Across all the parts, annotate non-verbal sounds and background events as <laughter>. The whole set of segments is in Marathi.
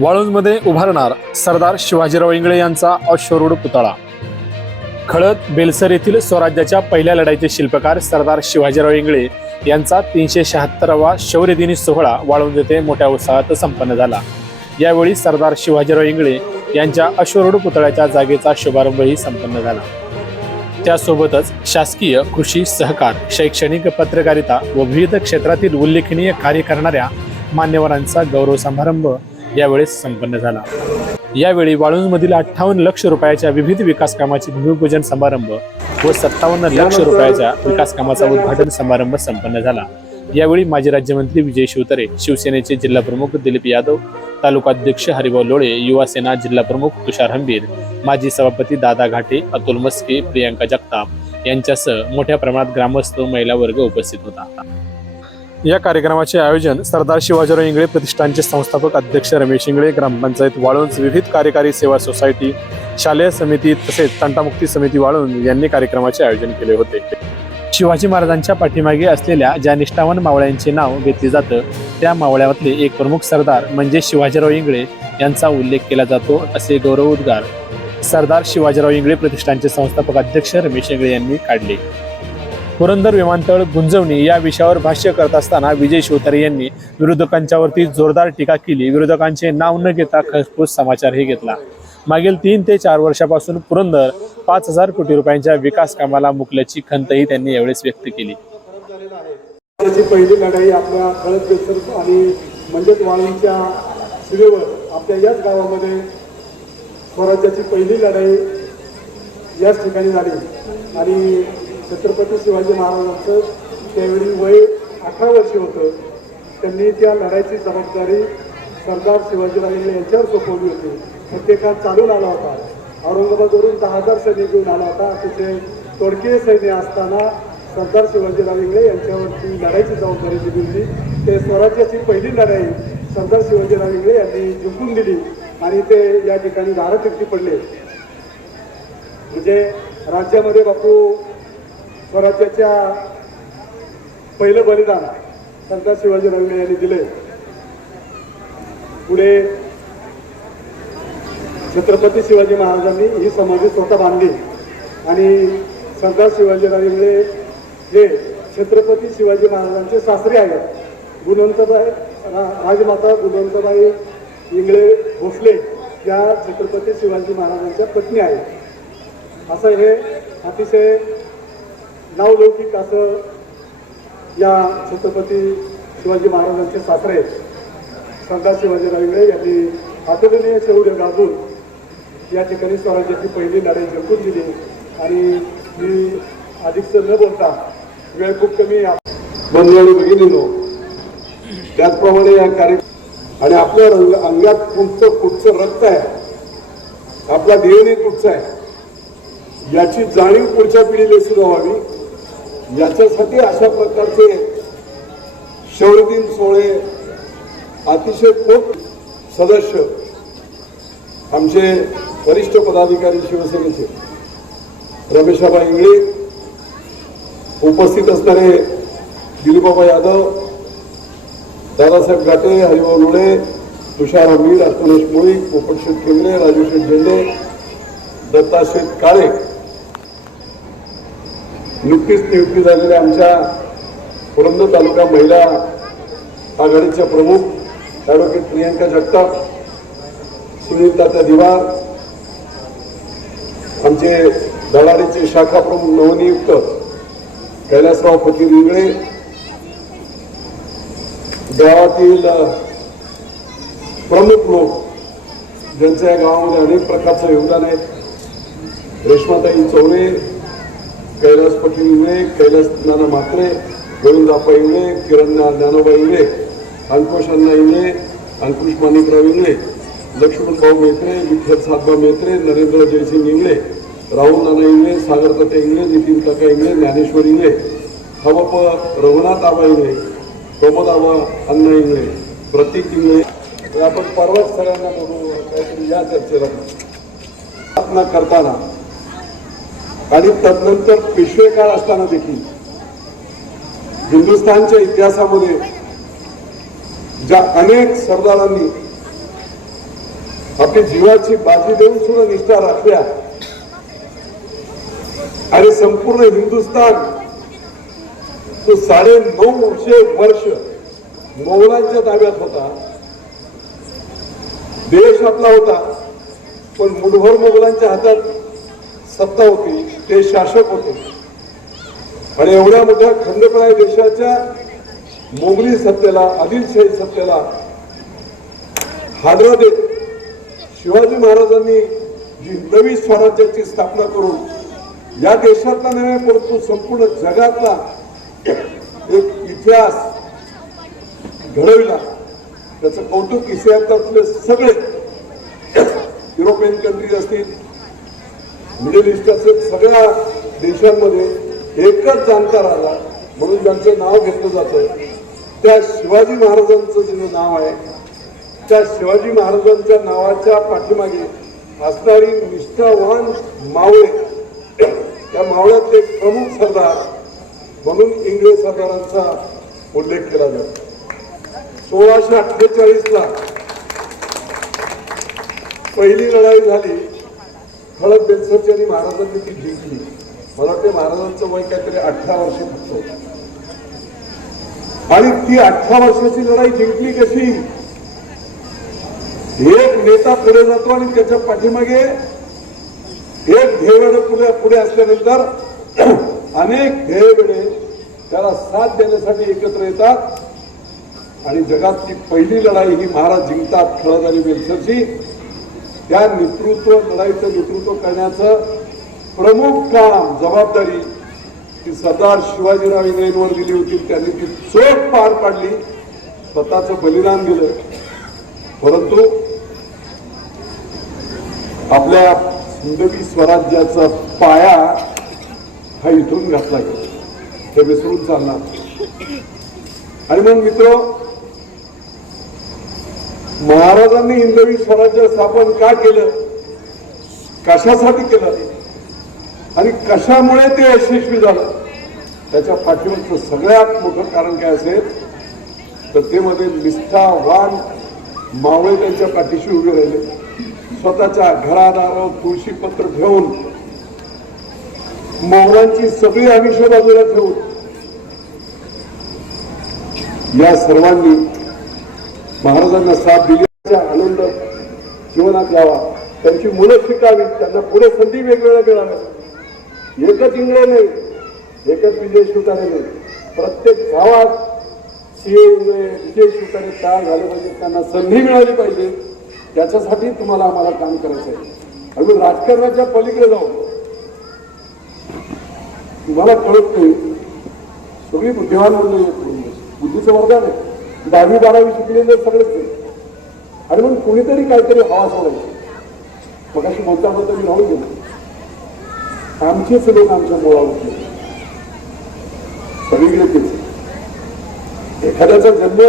वाळूंजमध्ये उभारणार सरदार शिवाजीराव इंगळे यांचा अश्वरूढ पुतळा. खळद बेलसर येथील स्वराज्याच्या पहिल्या लढाईचे शिल्पकार सरदार शिवाजीराव इंगळे यांचा तीनशे शहात्तरावा शौर्यदिनी सोहळा वाळूंज येथे मोठ्या उत्साहात संपन्न झाला. यावेळी सरदार शिवाजीराव इंगळे यांच्या अश्वरूढ पुतळ्याच्या जागेचा शुभारंभही संपन्न झाला. त्यासोबतच शासकीय कृषी सहकार शैक्षणिक पत्रकारिता व विविध क्षेत्रातील उल्लेखनीय कार्य करणाऱ्या मान्यवरांचा गौरव समारंभ यावेळेस संपन्न झाला. यावेळी वाळूंजमधील अठ्ठावन्न लक्ष रुपयाच्या विविध विकास कामाचे भूमिपूजन समारंभ व सत्तावन्न लक्ष रुपयाच्या विकास कामाचा उद्घाटन समारंभ संपन्न झाला. यावेळी माजी राज्यमंत्री विजय शिवतरे शिवसेनेचे जिल्हाप्रमुख दिलीप यादव तालुकाध्यक्ष हरिभाऊ लोळे युवा सेना जिल्हाप्रमुख तुषार हंबीर माजी सभापती दादा घाटे अतुल मस्के प्रियांका जगताप यांच्यासह मोठ्या प्रमाणात ग्रामस्थ महिला वर्ग उपस्थित होता. या कार्यक्रमाचे आयोजन सरदार शिवाजीराव इंगळे प्रतिष्ठानचे संस्थापक अध्यक्ष रमेश इंगळे ग्रामपंचायत वाळूंज विविध कार्यकारी सेवा सोसायटी शालेय समिती तसेच तंटामुक्ती समिती वाळूंज यांनी कार्यक्रमाचे आयोजन केले होते. शिवाजी महाराजांच्या पाठीमागे असलेल्या ज्या निष्ठावान मावळ्यांचे नाव घेतले जातं त्या मावळ्यातले एक प्रमुख सरदार म्हणजे शिवाजीराव इंगळे यांचा उल्लेख केला जातो असे गौरव उद्गार सरदार शिवाजीराव इंगळे प्रतिष्ठानचे संस्थापक अध्यक्ष रमेश इंगळे यांनी काढले. पुरंदर विमानतळ गुंजवणी या विषयावर भाष्य करत असताना विजय शिवतारे यांनी विरोधकांच्यावरती जोरदार टीका केली. विरोधकांचे नाव न घेता खसफूस समाचारही घेतला. मागील तीन ते चार वर्षापासून पुरंदर पाच हजार कोटी रुपयांच्या विकास कामाला मुकल्याची खंतही त्यांनी यावेळेस व्यक्त केली. त्याची पहिली लढाई आपल्या खळद बेसर आणि म्हणजेच वाळूंच्या सीमेवर आपल्या याच गावामध्ये स्वराज्याची पहिली लढाई याच ठिकाणी झाली. आणि छत्रपती शिवाजी महाराजांचं त्यावेळी वय अठरा वर्षे होतं. त्यांनी त्या लढाईची जबाबदारी सरदार शिवाजीराव यांच्यावर सोपवली होती. प्रत्येकात चालून आला होता. औरंगाबादवरून दहा हजार सैन्य घेऊन आला होता. अतिशय तोडके सैन्य असताना सरदार शिवाजीराव इंगळे यांच्यावरती लढाईची जबाबदारी दिली होती. ते स्वराज्याची पहिली लढाई सरदार शिवाजीराव इंगळे यांनी जिंकून दिली आणि ते या ठिकाणी धारतीर्थी पडले. म्हणजे राज्यामध्ये बापू स्वराज्याच्या पहिलं बलिदान सरदार शिवाजीराव इंगळे यांनी दिले. पुढे छत्रपती शिवाजी महाराजांनी ही समाधी स्वतः बांधली. आणि सरदार शिवाजीराव इंगळे हे छत्रपती शिवाजी महाराजांचे सासरे आहेत. गुणवंतबाई राजमाता गुणवंतबाई इंगळे भोसले या छत्रपती शिवाजी महाराजांच्या पत्नी आहेत. असं हे अतिशय नावलौकिक असं या छत्रपती शिवाजी महाराजांचे सासरे आहेत सरदार शिवाजीराव इंगळे यांनी अतुलनीय शौर्य गाजून या ठिकाणी स्वराज्याची पहिली लढाई जिंकून दिली. आणि मी अधिकच न बोलता वेळ खूप कमी बंधू आणि भगिनीनो त्याचप्रमाणे या कार्य आणि आपल्या रंग अंगात कुठचं कुठचं रक्त आहे. आपला डीएनए कुठचं आहे. याची जाणीव पुढच्या पिढीला सुद्धा व्हावी. याच्यासाठी अशा प्रकारचे शौर्यदिन सोहळे अतिशय खूप सदस्य आमचे वरिष्ठ पदाधिकारी शिवसेनेचे. रमेशाबा इंगळे उपस्थित असणारे दिलीपबाबा यादव दादासाहेब घाटे हरिभाऊ लोळे तुषार आंबीर आत्मनेश मुळीक पोपटशेठ केंद्रे राजूशेठ झेंडे दत्ताशेठ काळे नुकतीच नियुक्ती झालेल्या आमच्या पुरंदर तालुका महिला आघाडीच्या प्रमुख ॲडव्होकेट प्रियंका जगताप सुनील तात्या दिवार आमचे दलालीचे शाखा प्रमुख नवनियुक्त कैलासराव पती रिंगळे गावातील प्रमुख लोक ज्यांच्या या गावामध्ये अनेक प्रकारचं योगदान आहे. रेश्माताई चौरे कैलास फकीर इंगळे कैलास नाना म्हात्रे गोविंदाप्पा इंगळे किरण ज्ञानोबा इंगळे अंकुश अण्णा इंगळे अंकुश माणिकराव इंगळे लक्ष्मण मेत्रे विठ्ठल सातबा मेत्रे नरेंद्र जयसिंग इंगळे राहुल नाना इंगळे सागर तटे इंगळे नितीन काका इंगळे ज्ञानेश्वर इंगळे हवप रघुनाथ आबा इंगळे प्रमोद आबा अण्णा इंगळे प्रतीक इंगळे तर आपण परवाच सगळ्यांना बोलू काहीतरी या चर्चेला. प्रार्थना करताना आणि तदनंतर पेशवे काळ असताना देखील हिंदुस्थानच्या इतिहासामध्ये ज्या अनेक सरदारांनी आपली जीवाची बाजी देऊन सुद्धा निष्ठा राखल्या आणि संपूर्ण हिंदुस्थान तो साडे नऊशे वर्ष मोगलांच्या ताब्यात होता. देश आपला होता पण मुठभर मोगलांच्या हातात सत्ता होती ते शासक होते. आणि एवढ्या मोठ्या खंडप्राय देशाच्या मोगली सत्तेला आदिलशाही सत्तेला हादरा देत शिवाजी महाराजांनी जी नवी स्वराज्याची स्थापना करून या देशातला नव्हे परंतु संपूर्ण जगातला एक इतिहास घडविला. त्याचं कौतुक इतिहासातले सगळे युरोपियन कंट्रीज असतील मिडल ईस्ट सगळ्या देशांमध्ये एकच जाणकार आला म्हणून ज्यांचं नाव घेतलं जातं त्या शिवाजी महाराजांचं जे नाव आहे त्या शिवाजी महाराजांच्या नावाच्या पाठीमागे असणारी निष्ठावान मावळे त्या मावळ्यातले एक प्रमुख सरदार म्हणून इंग्रज सरदारांचा उल्लेख केला जातो. सोळाशे अठ्ठेचाळीसला पहिली लढाई झाली. खळद बेलसरची आणि महाराजांनी ती जिंकली. मला वाटते महाराजांचं वय काहीतरी अठरा वर्ष फक्त आणि ती अठरा वर्षाची लढाई जिंकली कशी? एक नेता पुढे जातो आणि त्याच्या पाठीमागे एक ध्येयवेडे पुढे पुढे असल्यानंतर <clears throat> अनेक ध्येयवेडे त्याला साथ देण्यासाठी एकत्र येतात. आणि जगातली पहिली लढाई ही महाराज जिंकतात खळद आणि बेलसरची. त्या नेतृत्व लढाईचं नेतृत्व करण्याचं प्रमुख काम जबाबदारी ती सरदार शिवाजीराव इंग्रजांवर दिली होती. त्यांनी ती चोख पार पाडली. स्वतःचं बलिदान दिलं. परंतु आपल्या हिंदवी स्वराज्याचा पाया हा इथून घातला गेला. हे विसरून चालणार. आणि मग मित्र महाराजांनी हिंदवी स्वराज्य स्थापन का केलं? कशासाठी केलं? आणि कशामुळे ते यशस्वी झालं? त्याच्या पाठीमागचं सगळ्यात मोठं कारण काय असेल तर ते मध्ये निष्ठावान मावळे त्यांच्या पाठीशी उभे राहिले. स्वतःच्या घरादारावर तुळशी पत्र ठेवून मोहरांची सगळी आयुष्य बाजूला ठेवून या सर्वांनी महाराजांना साथ दिल्याचा आनंद जीवनात यावा. त्यांची मुलं शिकावी त्यांना पुढे संधी वेगवेगळ्या मिळाव्या एकच इंगळे नाही एकच विजय शिवतारे नाही. प्रत्येक गावात सीए इंगळे विजय शिवतारे तयार झाले पाहिजे त्यांना संधी मिळाली पाहिजे. त्याच्यासाठी तुम्हाला आम्हाला काम करायचं आहे आणि राजकारणाच्या पलीकडे जाऊ तुम्हाला कळत नाही. सगळी बुद्धिमान म्हणून बुद्धीचं वरदान आहे. दहावी बारावी शिकलेले सगळेच आणि मग कुणीतरी काहीतरी हवा सोडायची. मग अशी बोलता बोलता मी राहून गेलो. आमचेच लोक आमच्या मुळावर उठले सगळीकडे तेच. एखाद्याचा जन्म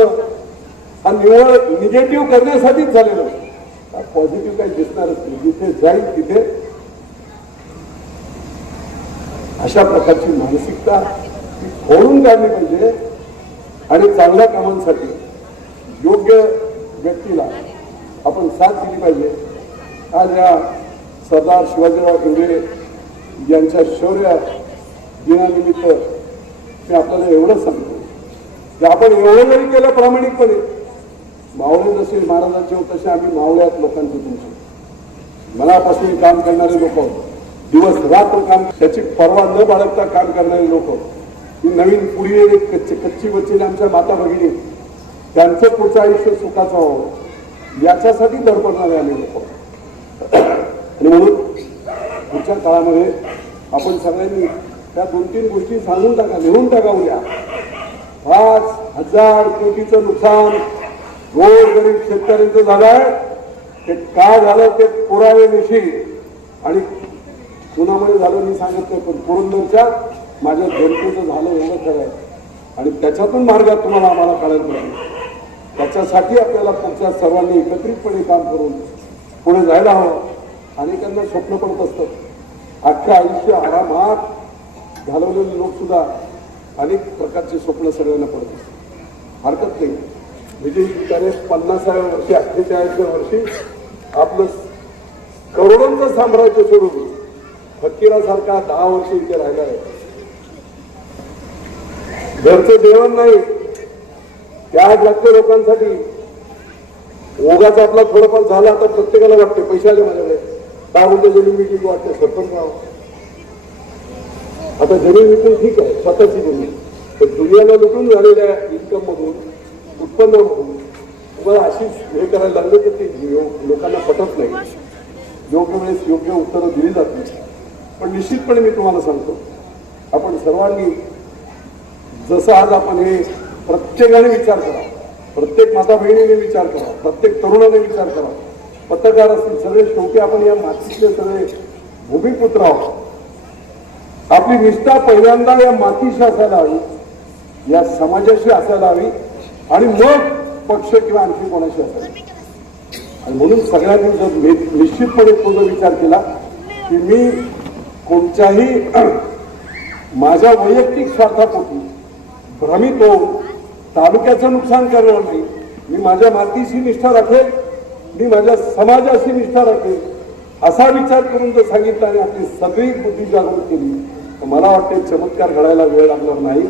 हा निवळ निगेटिव्ह करण्यासाठीच झालेला पॉझिटिव्ह काही दिसणारच नाही. जिथे जाईल तिथे अशा प्रकारची मानसिकता ती खोडून काढली पाहिजे. आणि चांगल्या कामांसाठी योग्य व्यक्तीला आपण साथ दिली पाहिजे. आज या सरदार शिवाजीराव इंगळे यांच्या शौर्य दिनानिमित्त मी आपल्याला एवढंच सांगतो की आपण एवढं जरी केलं प्रामाणिकपणे मावळे जसे महाराजांचे होते तसे आम्ही मावळ्यात लोकांचे तुमचे मनापासून काम करणारे लोक दिवस रात्र काम त्याची पर्वा न बाळगता काम करणारे लोक ही नवीन पुढी कच्ची कच्ची बच्ची आमच्या माता भगिनी त्यांचं पुढचं आयुष्य सुखाचं व्हावं. याच्यासाठी धडपडणारे आम्ही लोक. आणि म्हणून पुढच्या काळामध्ये आपण सगळ्यांनी त्या दोन तीन गोष्टी सांगून टाका लिहून टाका उद्या. पाच हजार कोटीचं नुकसान रोज गरीब शेतकऱ्यांचं झालंय. ते का झालं ते पुरावे निशी. आणि कुणामुळे झालं मी सांगत नाही पण पुरंदरच्या माझ्या जनतेचं झालं एवढं खरं आहे. आणि त्याच्यातून मार्गात तुम्हाला आम्हाला काढायला पाहिजे त्याच्यासाठी आपल्याला पुढच्या सर्वांनी एकत्रितपणे काम करून पुढे जायला हवं. अनेकांना स्वप्न पडत असतं. अख्खं आयुष्य आरामात घालवलेले लोकसुद्धा अनेक प्रकारचे स्वप्न सगळ्यांना पडत असतात. हरकत नाही. विजय पन्नासाव्या वर्षी अठ्ठेचाळीसव्या वर्षी आपलं करोडोंचं साम्राज्य सोडून फकीरासारखा दहा वर्ष इथे राहिला आहे. घरचं जेवण नाही त्याग लागतो लोकांसाठी ओघाच आपला थोडंफार झाला तर प्रत्येकाला वाटते पैसे आले माझ्याकडे. दहा म्हणतो जमीन विकली वाटते सरपंच राव आता जमीन विकून ठीक आहे स्वतःची जमीन. पण दुनियाला लुटून झालेल्या इन्कम मधून उत्पन्नामधून तुम्हाला अशीच हे करायला लागलं तर ते लोकांना पटत नाही. योग्य वेळेस योग्य उत्तरं दिली जात नाही. पण निश्चितपणे मी तुम्हाला सांगतो आपण सर्वांनी जसं आज आपण हे प्रत्येकाने विचार करा. प्रत्येक माता बहिणीने विचार करा. प्रत्येक तरुणाने विचार करा. पत्रकार असतील सगळे शेवटी आपण या मातीतले सगळे भूमिपुत्र आहोत. आपली निष्ठा पहिल्यांदा या मातीशी असायला हवी या समाजाशी असायला हवी आणि मग पक्ष किंवा आणखी कोणाशी असावी आणि म्हणून सगळ्यांनी जर नि- निश्चितपणे तो जर विचार केला की मी कोणत्याही <clears throat> माझ्या वैयक्तिक स्वार्थापोटी भ्रमित होऊन तालुक्याचं नुकसान करणार नाही. मी माझ्या मातीशी निष्ठा राखेल मी माझ्या समाजाशी निष्ठा राखेल असा विचार करून जर सांगितला आणि आपली सगळी बुद्धी जागृत केली. तर मला वाटते चमत्कार घडायला वेळ लागणार नाही.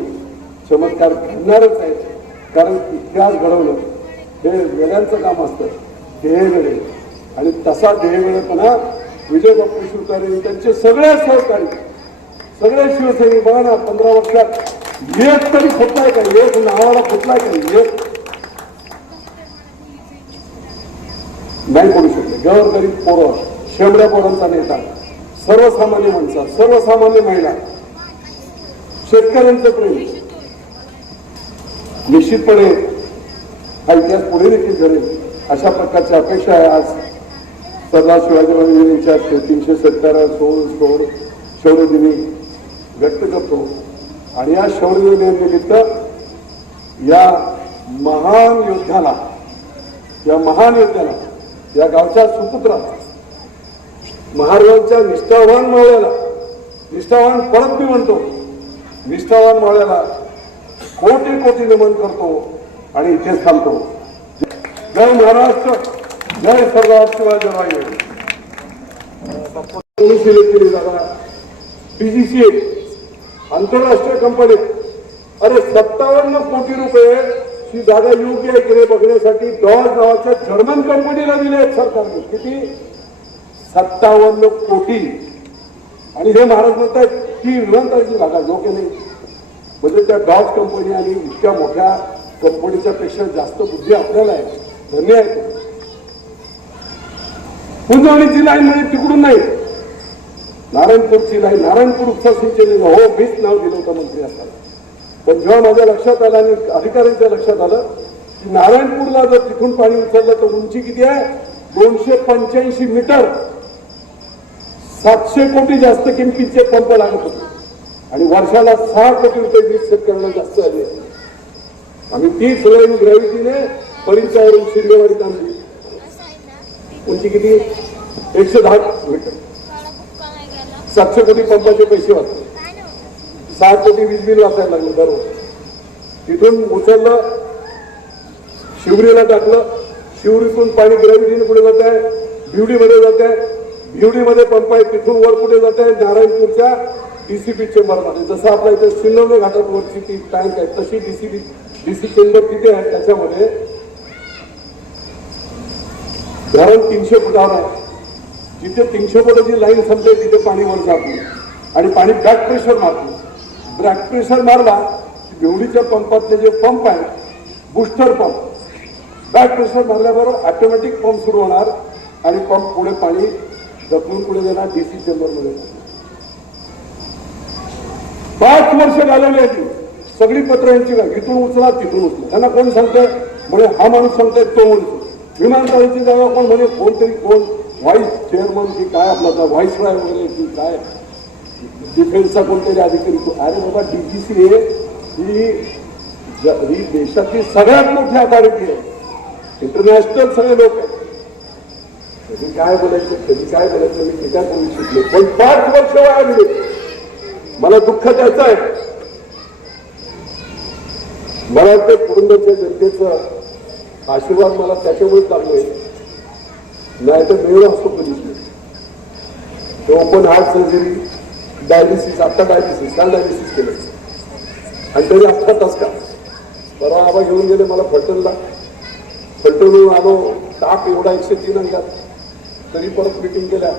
चमत्कार घडणारच आहे कारण इतिहास घडवलं हे वेळांचं काम असतं. ध्येयवेळे आणि तसा ध्येयवेळेपणा विजय बापू शिवतारे त्यांचे सगळे सहकारी सगळे शिवसैनिक बघा ना पंधरा वर्षात एक तरी फुटलाय का? एक नावाला फुटलाय का? एक नाही करू शकले गर गरीब पोरं शेवड्या पोरांचा नेता सर्वसामान्य माणसा सर्वसामान्य महिला शेतकऱ्यांचं प्रेम. निश्चितपणे हा इतिहास पुढे देखील घडेल. अशा प्रकारची अपेक्षा आहे आज. सरदार शिवाजी यांच्या तीनशे सत्तर सोळ सोळ शौर्यदिनी व्यक्त करतो. आणि या शौर्यदिनानिमित्त या महान योद्ध्याला या महान योद्ध्याला या गावच्या सुपुत्राला महाराजांच्या निष्ठावान मावळ्याला निष्ठावान परत मी म्हणतो निष्ठावान मावळ्याला कोटी कोटी नमन करतो आणि इथेच थांबतो. जय महाराष्ट्र जय सरदार शिवाजीराव केली जागा पीजीसी आंतरराष्ट्रीय कंपनी. अरे सत्तावन्न कोटी रुपये ही जागा योग्य आहे की नाही बघण्यासाठी डॉज नावाच्या जर्मन कंपनीला दिले आहेत सरकारने. किती? सत्तावन्न कोटी. आणि हे महाराज म्हणतात की विमानतळाची जागा योग्य नाही. म्हणजे त्या डॉज कंपनी आणि इतक्या मोठ्या कंपनीच्या पेक्षा जास्त बुद्धी आपल्याला आहे. धन्य आहे. पुंजवणीची लाईन म्हणजे तिकडून नाही. नारायणपूरची नाही नारायणपूर उपसा सिंचन हो मीच नाव दिलं होतं मंत्री असताना. पण जेव्हा माझ्या लक्षात आलं आणि अधिकाऱ्यांच्या लक्षात आलं की नारायणपूरला जर तिथून पाणी उचललं तर उंची किती आहे? दोनशे पंच्याऐंशी मीटर. सातशे कोटी जास्त किमतीचे पंप लागत होते. आणि वर्षाला सहा कोटी रुपये वीज शेतकऱ्यांना जास्त आले आम्ही तीच लाईन ग्रॅव्हिटीने परिचयावरून शिंदेवाडीत आणली. उंची किती? एकशे दहा मीटर. सातशे कोटी पंपाचे पैसे वाचले सहा कोटी वीज बिल वाचायला लागलं दररोज. तिथून उचललं शिवरीला टाकलं. शिवरीतून पाणी ग्रॅव्हिटीने पुढे जात आहे भिवडीमध्ये जात आहे. भिवडीमध्ये पंप आहे तिथून वर पुढे जात आहे नारायणपूरच्या डीसीपी चेंबरमध्ये. जसं आपल्या इथे सिल्लोने घाटावरची ती टँक आहे तशी डीसीपी डीसी चेंबर तिथे आहे त्याच्यामध्ये. धरण तीनशे फुटावर आहे. जिथे तीनशे फुटाची लाईन संपते तिथे पाणी वर जात नाही आणि पाणी बॅक प्रेशर मारतो बॅक प्रेशर मारला की पंपातले जे पंप आहे बुस्टर पंप बॅक प्रेशर मारल्याबरोबर ऑटोमॅटिक पंप सुरू होणार आणि पंप पुढे पाणी ढकलून पुढे जाणार डीसी चेंबरमध्ये पाच वर्ष घालवली याची सगळी पत्र यांची इथून उचला तिथून उचला. त्यांना कोण सांगतंय? म्हणजे हा माणूस सांगतोय तो म्हणतो विमानतळाची जागा कोण म्हणजे कोणतरी कोण व्हाईस चेअरमन की काय आपला व्हाईस राय वगैरे की काय? डिफेन्सचा कोणतरी अधिकारी अरे बाबा डीजीसी ही ज- ही देशातली सगळ्यात मोठी अथॉरिटी आहे. इंटरनॅशनल सगळे लोक आहेत. कधी काय बोलायचं? कधी काय बोलायचं? मी टीका करू शिकलो पण पाच वर्ष वाया गेले. मला दुःख द्यायचं आहे. मला वाटतं कुटुंबाच्या जनतेचा आशीर्वाद मला त्याच्यामुळेच लागलोय नाही तर मिळून असतो कधीच ओपन हार्ट सर्जरी डायलिसिस आत्ता डायलिसिस काल डायलिसिस केलं. आणि तरी आत्ता तास का? परवा आबा घेऊन गेले मला फलटणला. फलटणहून आलो ताप एवढा एकशे तीन अंकात तरी परत मिटिंग केल्या.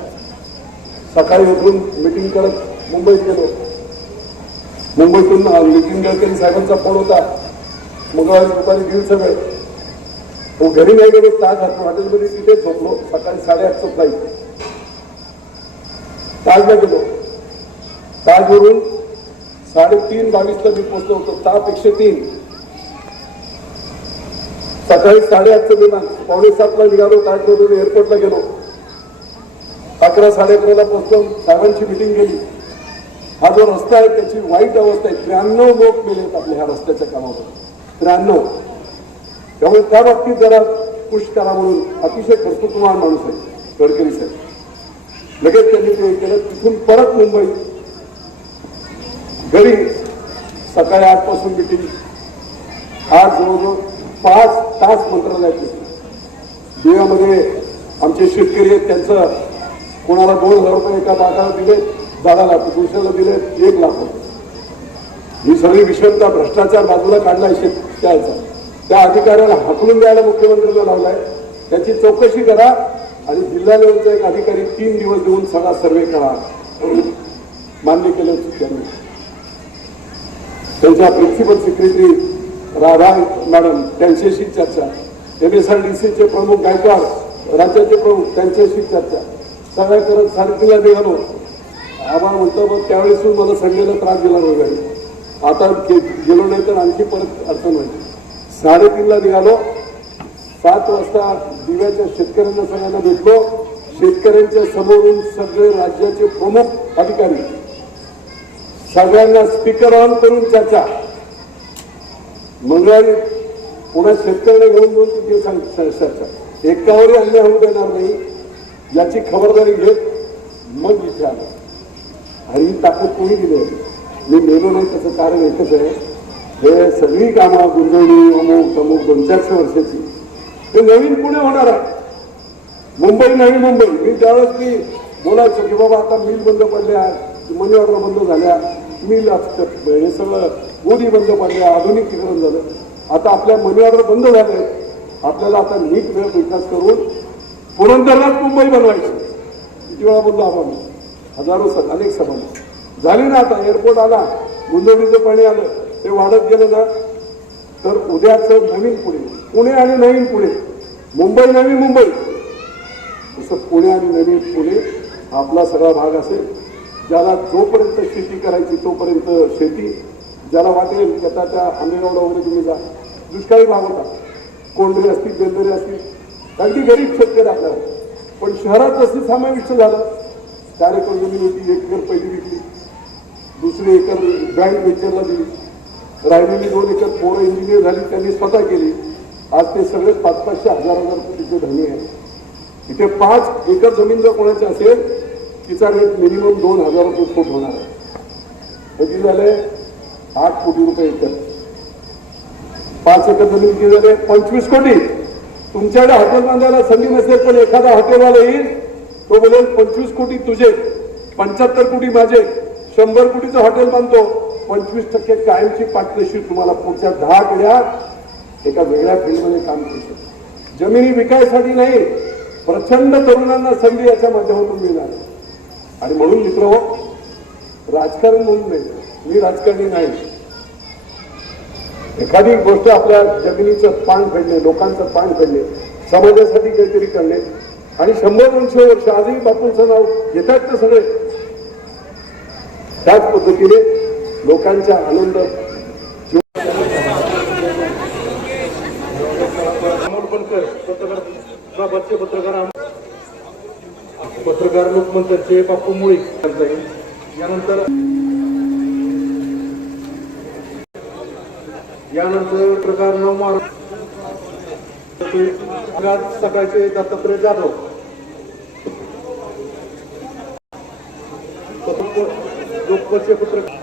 सकाळी उठून मिटिंग करत मुंबईत गेलो. मुंबईतून नितीन गडकरी साहेबांचा फोन होता. मग दुपारी दीड सगळं मग घरी नाही गेलो ताज हॉटेलमध्ये म्हणजे तिथे झोपलो. सकाळी साडेआठचं फ्लाईट ताजला गेलो ताजवरून साडेतीन बावीसला मी पोहोचलो होतो. ताप एकशे तीन. सकाळी साडेआठचं विमान. पावणे सातला निघालो. ताजमधून एअरपोर्टला गेलो. अकरा साडे अकराला पोहोचलो. साहेबांची मिटिंग गेली. हा जो रस्ता आहे त्याची वाईट अवस्था आहे. त्र्याण्णव लोक मेलेत आपल्या ह्या रस्त्याच्या कामावर. त्र्याण्णव. त्यामुळे त्या बाबतीत जरा पुश करा म्हणून अतिशय कर्तृत्ववान माणूस आहे गडकरी साहेब. लगेच त्यांनी ते केलं. तिथून परत मुंबई. घरी सकाळी आठपासून मिटिंग आज जवळजवळ पाच तास मंत्रालयात होती. देवामध्ये आमचे शेतकरी आहेत त्यांचं कोणाला दोन हजार रुपये एका बागाला दिले झाडाला दुसऱ्याला दिले एक लाख रुपये. ही सगळी विषमता भ्रष्टाचार बाजूला काढला शेतकऱ्याचा. त्या अधिकाऱ्याला हाकलून द्यायला मुख्यमंत्र्यांना लावलाय. त्याची चौकशी करा आणि जिल्हा लेवलचा एक अधिकारी तीन दिवस देऊन सगळा सर्वे करा. मान्य केलं त्यांनी. त्यांच्या प्रिन्सिपल सेक्रेटरी राधा मॅडम त्यांच्याशी चर्चा. एम एस आर डी सीचे प्रमुख गायकवाड राज्याचे प्रमुख त्यांच्याशी चर्चा. सगळ्या करत सारखीला निघालो. आम्हाला म्हणतो मग त्यावेळेस मला संडेला त्रास दिला वगैरे. आता गे- गेलो नाही तर आणखी परत अडचण व्हायची साडेतीनला निघालो. सात वाजता दिव्याच्या शेतकऱ्यांना सगळ्यांना भेटलो. शेतकऱ्यांच्या समोरून सगळे राज्याचे प्रमुख अधिकारी. सगळ्यांना स्पीकर ऑन करून चर्चा. मंगळवारी पुन्हा शेतकऱ्यांना घेऊन दोन तीन दिवस चर्चा. एकावरही अन्याय होऊ देणार नाही याची खबरदारी घेत मग इथे आलो. आणि ही ताकद कोणी दिली मी मेलो नाही त्याचं कारण एकच आहे. हे सगळी कामं गुंजवणी अमुक तमुक दोन चारशे वर्षाची. हे नवीन पुणे होणार आहे. मुंबई नवी मुंबई. मी त्यावेळेस मी बोलायचो की बाबा आता मिल बंद पडल्या मनी ऑर्डर बंद झाल्या मिल हे सगळं गोदी बंद पडल्या आधुनिकीकरण झालं. आता आपल्या मनी ऑर्डर बंद झाले. आपल्याला आता नीट वेळ विकास करून पुरंदरलाच मुंबई बनवायची. किती वेळा बोललो आपण? हजारो सभा अनेक सभा झाली ना आता एअरपोर्ट आला गुंजवणीचं पाणी आलं. ते वाढत गेलं ना तर उद्याचं नवीन पुणे. पुणे आणि नवीन पुणे. मुंबई नवी मुंबई. तसं पुणे आणि नवीन पुणे आपला सगळा भाग असेल. ज्याला जोपर्यंत शेती करायची तोपर्यंत शेती. ज्याला वाटेल की आता त्या आंबेगावला वगैरे तुम्ही जा. दुष्काळी भाग होता. कोंडरे असतील बेंदरे असतील. अगदी गरीब शेतकरी आपल्याला पण शहरात जशी समाविष्ट झालं कार्यक्रम जमीन होती एक एकर पहिली विकली. दुसरी एकर बँक वेंचरला दिली. राहिलेली दोन एकर पोरं इंजिनियर झाली त्यांनी स्वतः केली. आज ते सगळे पाच पाचशे हजार हजार कोटीचे धनी आहे इथे पाच एकर जमीन जर कोणाची असेल तिचा रेट मिनिमम दोन हजार रुपये फूट होणार आहे. किती झाले आठ कोटी रुपये एकर. पाच एकर जमीन किती झाले? पंचवीस कोटी. तुमच्याकडे हॉटेल बांधायला संधी नसेल पण एखादा हॉटेलवाला येईल तो बोलेल पंचवीस कोटी तुझे पंच्याहत्तर कोटी माझे शंभर कोटीचं हॉटेल बांधतो. पंचवीस टक्के कायमची पार्टनरशिप तुम्हाला पुढच्या दहा पिढ्या एका वेगळ्या फील्डमध्ये काम करू शकतो. जमिनी विकायसाठी नाही प्रचंड तरुणांना संधी याच्या माध्यमातून मिळणार. आणि म्हणून मित्र हो राजकारण म्हणून नाही मी राजकारणी नाही. एखादी गोष्ट आपल्या जमिनीचं पान फेडणे लोकांचं पान फेडणे समाजासाठी काहीतरी करणे आणि शंभर दोनशे वर्ष आजही बापूंचं नाव घेतात ना सगळे त्याच पद्धतीने लोकांचा आनंद पत्रकार बाबाचे पत्रकार आम- पत्रकार लोकमंतरचे बापू मुळी यांचा यानंतर यानंतर पत्रकार नवमार सकाळचे दत्तात्रय जाधव. पत्र- पत्रकार